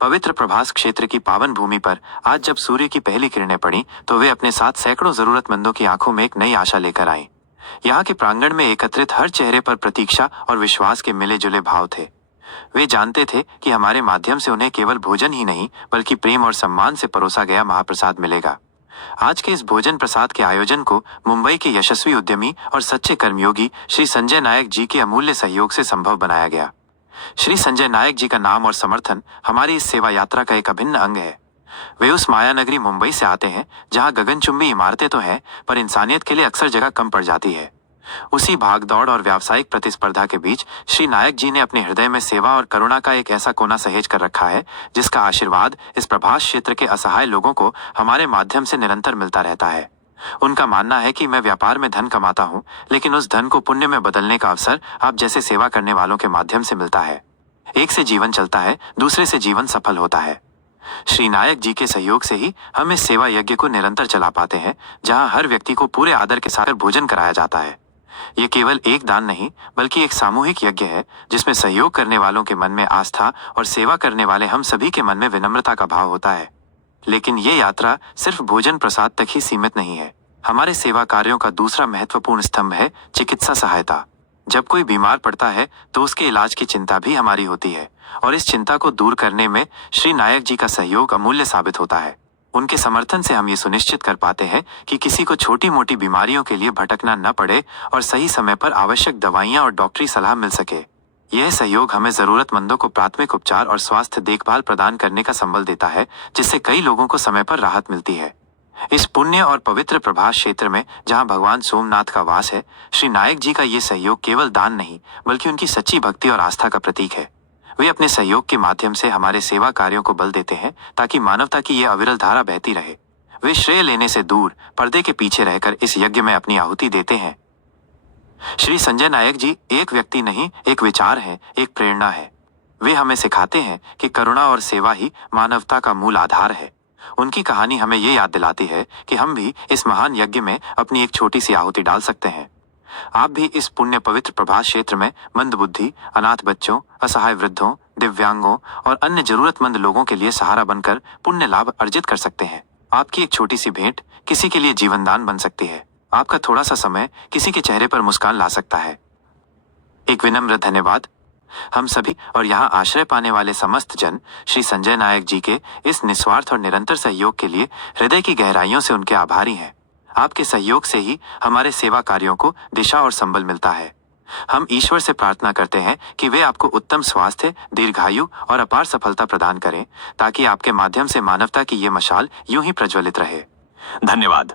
पवित्र प्रभास क्षेत्र की पावन भूमि पर आज जब सूर्य की पहली किरणें पड़ी तो वे अपने साथ सैकड़ों जरूरतमंदों की आंखों में एक नई आशा लेकर आईं। यहाँ के प्रांगण में एकत्रित हर चेहरे पर प्रतीक्षा और विश्वास के मिले जुले भाव थे। वे जानते थे कि हमारे माध्यम से उन्हें केवल भोजन ही नहीं बल्कि प्रेम और सम्मान से परोसा गया महाप्रसाद मिलेगा। आज के इस भोजन प्रसाद के आयोजन को मुंबई के यशस्वी उद्यमी और सच्चे कर्मयोगी श्री संजय नायक जी के अमूल्य सहयोग से संभव बनाया गया। श्री संजय नायक जी का नाम और समर्थन हमारी इस सेवा यात्रा का एक अभिन्न अंग है। वे उस माया नगरी मुंबई से आते हैं जहां गगनचुंबी इमारतें तो हैं पर इंसानियत के लिए अक्सर जगह कम पड़ जाती है। उसी भागदौड़ और व्यावसायिक प्रतिस्पर्धा के बीच श्री नायक जी ने अपने हृदय में सेवा और करुणा का एक ऐसा कोना सहेज कर रखा है जिसका आशीर्वाद इस प्रभास क्षेत्र के असहाय लोगों को हमारे माध्यम से निरंतर मिलता रहता है। उनका मानना है कि मैं व्यापार में धन कमाता हूं, लेकिन उस धन को पुण्य में बदलने का अवसर आप जैसे सेवा करने वालों के माध्यम से मिलता है। एक से जीवन चलता है, दूसरे से जीवन सफल होता है। श्री नायक जी के सहयोग से ही हम इस सेवा यज्ञ को निरंतर चला पाते हैं, जहां हर व्यक्ति को पूरे आदर के साथ भोजन कराया जाता है। ये केवल एक दान नहीं बल्कि एक सामूहिक यज्ञ है जिसमें सहयोग करने वालों के मन में आस्था और सेवा करने वाले हम सभी के मन में विनम्रता का भाव होता है। लेकिन ये यात्रा सिर्फ भोजन प्रसाद तक ही सीमित नहीं है। हमारे सेवा कार्यों का दूसरा महत्वपूर्ण स्तंभ है चिकित्सा सहायता। जब कोई बीमार पड़ता है तो उसके इलाज की चिंता भी हमारी होती है और इस चिंता को दूर करने में श्री नायक जी का सहयोग अमूल्य साबित होता है। उनके समर्थन से हम ये सुनिश्चित कर पाते हैं कि किसी को छोटी मोटी बीमारियों के लिए भटकना न पड़े और सही समय पर आवश्यक दवाइयाँ और डॉक्टरी सलाह मिल सके। यह सहयोग हमें जरूरतमंदों को प्राथमिक उपचार और स्वास्थ्य देखभाल प्रदान करने का संबल देता है, जिससे कई लोगों को समय पर राहत मिलती है। इस पुण्य और पवित्र प्रभास क्षेत्र में जहां भगवान सोमनाथ का वास है, श्री नायक जी का ये सहयोग केवल दान नहीं बल्कि उनकी सच्ची भक्ति और आस्था का प्रतीक है। वे अपने सहयोग के माध्यम से हमारे सेवा कार्यों को बल देते हैं ताकि मानवता की ये अविरल धारा बहती रहे। वे श्रेय लेने से दूर पर्दे के पीछे रहकर इस यज्ञ में अपनी आहुति देते हैं। श्री संजय नायक जी एक व्यक्ति नहीं, एक विचार है, एक प्रेरणा है। वे हमें सिखाते हैं कि करुणा और सेवा ही मानवता का मूल आधार है। उनकी कहानी हमें ये याद दिलाती है कि हम भी इस महान यज्ञ में अपनी एक छोटी सी आहुति डाल सकते हैं। आप भी इस पुण्य पवित्र प्रभास क्षेत्र में मंदबुद्धि, अनाथ बच्चों, असहाय वृद्धों, दिव्यांगों और अन्य जरूरतमंद लोगों के लिए सहारा बनकर पुण्य लाभ अर्जित कर सकते हैं। आपकी एक छोटी सी भेंट किसी के लिए जीवनदान बन सकती है। आपका थोड़ा सा समय किसी के चेहरे पर मुस्कान ला सकता है। एक विनम्र धन्यवाद। हम सभी और यहाँ आश्रय पाने वाले समस्त जन श्री संजय नायक जी के इस निस्वार्थ और निरंतर सहयोग के लिए हृदय की गहराइयों से उनके आभारी हैं। आपके सहयोग से ही हमारे सेवा कार्यों को दिशा और संबल मिलता है। हम ईश्वर से प्रार्थना करते हैं कि वे आपको उत्तम स्वास्थ्य, दीर्घायु और अपार सफलता प्रदान करें ताकि आपके माध्यम से मानवता की ये मशाल यूं ही प्रज्वलित रहे। धन्यवाद।